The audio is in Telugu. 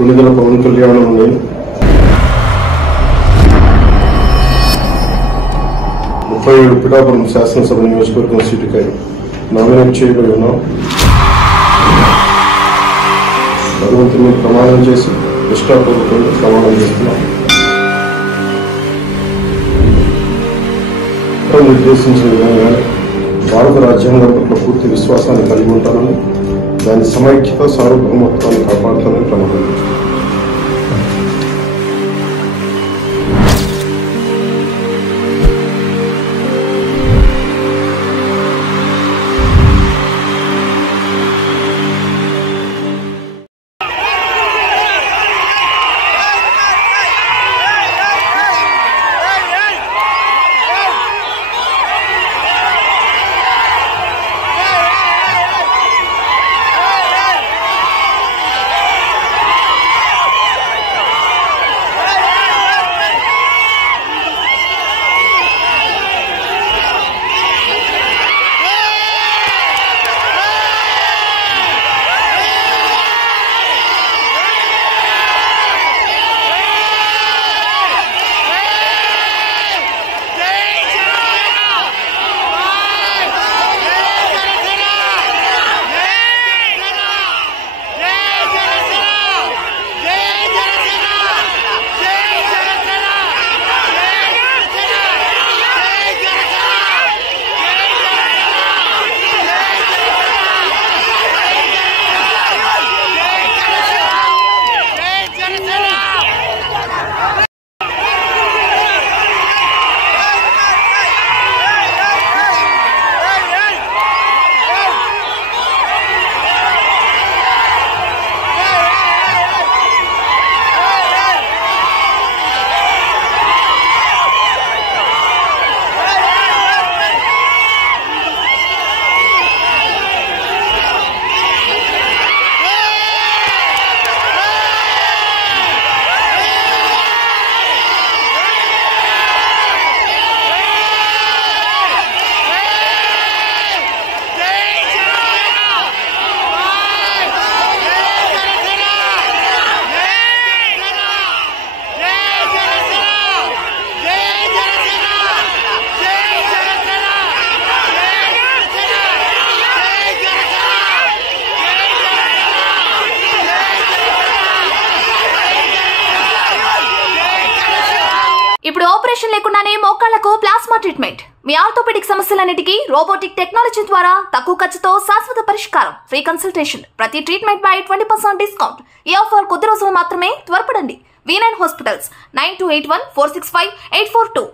కొణిదెల పవన్ కళ్యాణ్ నేను 37 పిఠాపురం శాసనసభ నియోజకవర్గం సీటుకై నామినేట్ చేయబడి ఉన్నాం. భగవంతుని ప్రమాణం చేసి నిష్ఠాపూర్వకంగా ప్రమాణం చేస్తున్నాం. నిర్దేశించిన విధంగానే భారత రాజ్యాంగం పట్ల పూర్తి విశ్వాసాన్ని కలిగి ఉంటానని, దాని సమైక్యత సార్వభౌమత్వాన్ని కాపాడుతానని ప్రమాణం చేస్తున్నాం. ఇప్పుడు ఆపరేషన్ లేకుండానే మోకాళ్లకు ప్లాస్మా ట్రీట్మెంట్. మీ ఆర్థోపెడిక్ సమస్యలన్నిటికీ రోబోటిక్ టెక్నాలజీ ద్వారా తక్కువ ఖర్చుతో శాశ్వత పరిష్కారం. Free consultation. ప్రతి ట్రీట్మెంట్ పై 20% డిస్కౌంట్. ఈ ఆఫర్ కొద్ది రోజులు మాత్రమే. త్వరపడండి. V9 hospitals 9281465842.